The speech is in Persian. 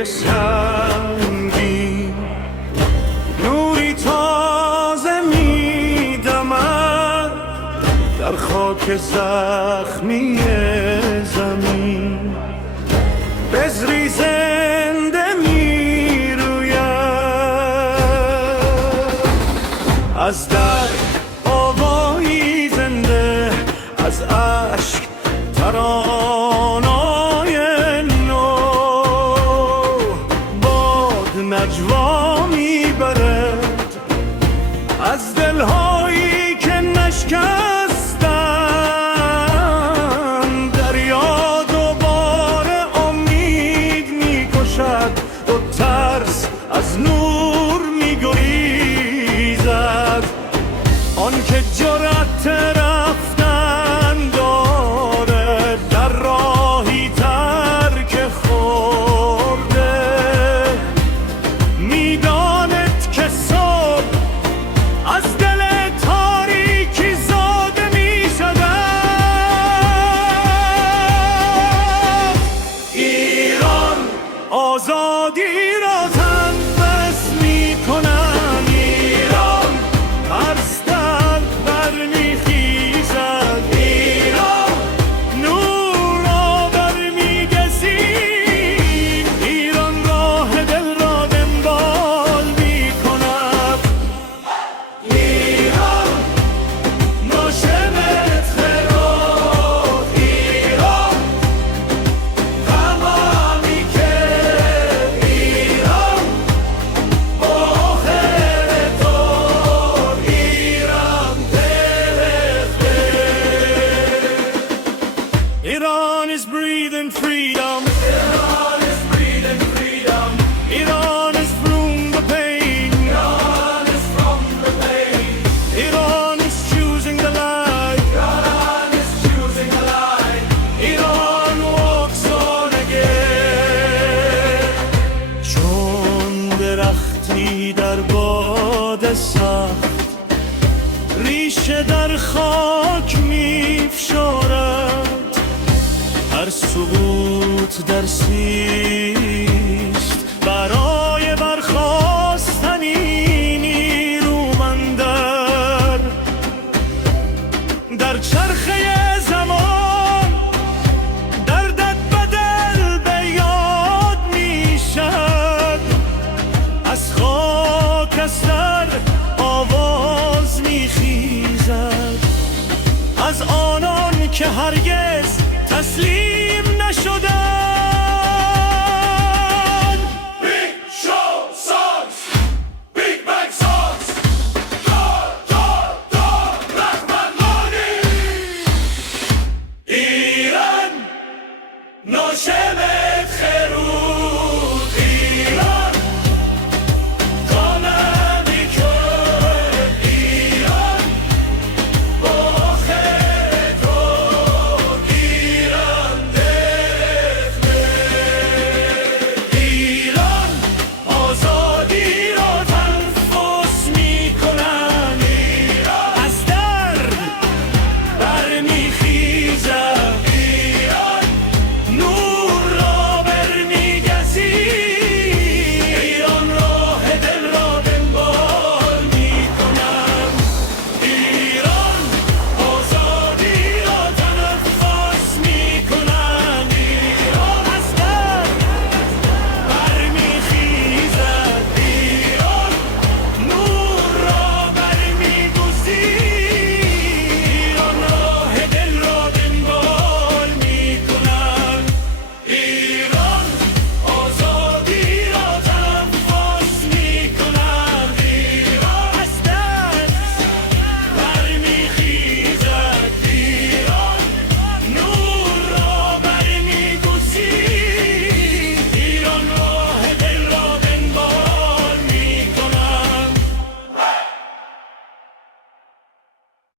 گریه سنگین، نوری تازه میدمد در خاک زخمی زمین. بذری زنده میروید از در آوایی زنده، از اشک ترانه‌های نو. باد نجوا میبرد از دلهایی که نشکستن. دریا دوباره امید میکشد و ترس از نور میگریزد. آن که جرأت رفتن داره در راهی تر که خورده، میداند که صبح از دل تاریکی زاده میشود. ایران آزادی را تن بس میکنم، ایران پرستر برمیخیزد، ایران نور را برمیگزید، ایران راه دل را دنبال میکند. ایران ناشم افتخار، ایران تمامی که ایران با آخر تو ایران تخته. Iran is breathing freedom, Iran is breathing freedom, Iran is from the pain, Iran is from the pain, Iran is choosing the light, Iran is choosing the light, Iran walks on again. چون درختی در باد سخت ریشه در خاک میفشارد، هر سقوط درسیست برای برخاستنی نیرومندر. در چرخه زمان دردت بدل به یاد میشد، از خاک از سر آواز میخیزد، از آنان که هرگز تسلیم